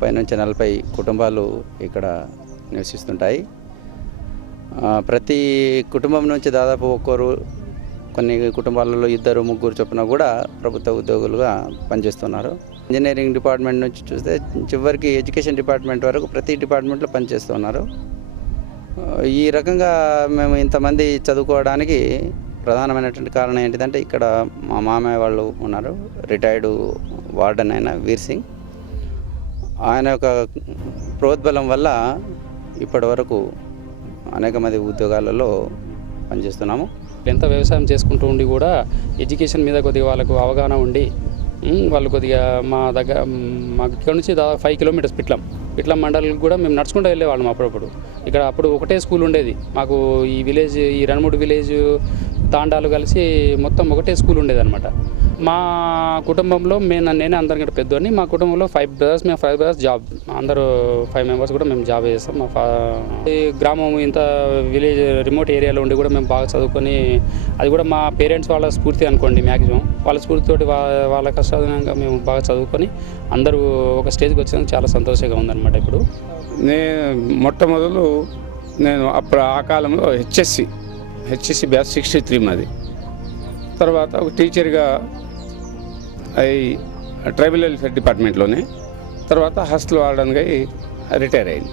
30 నుంచి 40 కుటుంబాలు ఇక్కడ నివసిస్తుంటాయి. ప్రతి కుటుంబం నుంచి దాదాపు ఒక్కరు, కొన్ని కుటుంబాలలో 2, 3 చొప్పున కూడా ప్రభుత్వ ఉద్యోగులుగా పనిచేస్తున్నారు. ఇంజనీరింగ్ డిపార్ట్మెంట్ నుంచి చూస్తే చివరికి ఎడ్యుకేషన్ డిపార్ట్మెంట్ వరకు ప్రతి డిపార్ట్మెంట్లో పనిచేస్తున్నారు. ఈ రకంగా మేము ఇంతమంది చదువుకోవడానికి ప్రధానమైనటువంటి కారణం ఏంటిదంటే, ఇక్కడ మా మామయ్య వాళ్ళు ఉన్నారు, రిటైర్డ్ వార్డెన్ అయిన వీర్ సింగ్. ఆయన యొక్క ప్రోద్బలం వల్ల ఇప్పటి వరకు అనేక మంది ఉద్యోగాలలో పనిచేస్తున్నాము. ఎంత వ్యవసాయం చేసుకుంటూ ఉండి కూడా ఎడ్యుకేషన్ మీద కొద్దిగా వాళ్ళకు అవగాహన ఉండి వాళ్ళు కొద్దిగా మాకు ఇక్కడ నుంచి దాదాపు 5 కిలోమీటర్స్ పిట్లం మండలికి కూడా మేము నడుచుకుంటూ వెళ్ళేవాళ్ళం అప్పుడప్పుడు. అప్పుడు ఒకటే స్కూల్ ఉండేది మాకు. ఈ 2-3 విలేజ్ తాండాలు కలిసి మొత్తం ఒకటే స్కూల్ ఉండేది అనమాట. మా కుటుంబంలో నేనే అందరికంటే పెద్దోని. మా కుటుంబంలో 5 బ్రదర్స్, మేము 5 బ్రదర్స్ జాబ్, అందరూ 5 మెంబర్స్ కూడా మేము జాబ్ చేస్తాం. ఈ గ్రామం ఇంత విలేజ్ రిమోట్ ఏరియాలో ఉండి కూడా మేము బాగా చదువుకొని, అది కూడా మా పేరెంట్స్ వాళ్ళ స్ఫూర్తి అనుకోండి, మ్యాక్సిమం వాళ్ళ స్ఫూర్తితోటి వాళ్ళ కష్టంగా మేము బాగా చదువుకొని అందరూ ఒక స్టేజ్కి వచ్చినందుకు చాలా సంతోషంగా ఉందన్నమాట. ఇప్పుడు మొట్టమొదలు నేను అప్పుడు ఆ కాలంలో హెచ్ఎస్సి బ్యాచ్ 63 మాది. తర్వాత ఒక టీచర్గా ట్రైబల్ వెల్ఫేర్ డిపార్ట్మెంట్లోనే, తర్వాత హాస్టల్ వార్డెన్గా రిటైర్ అయింది.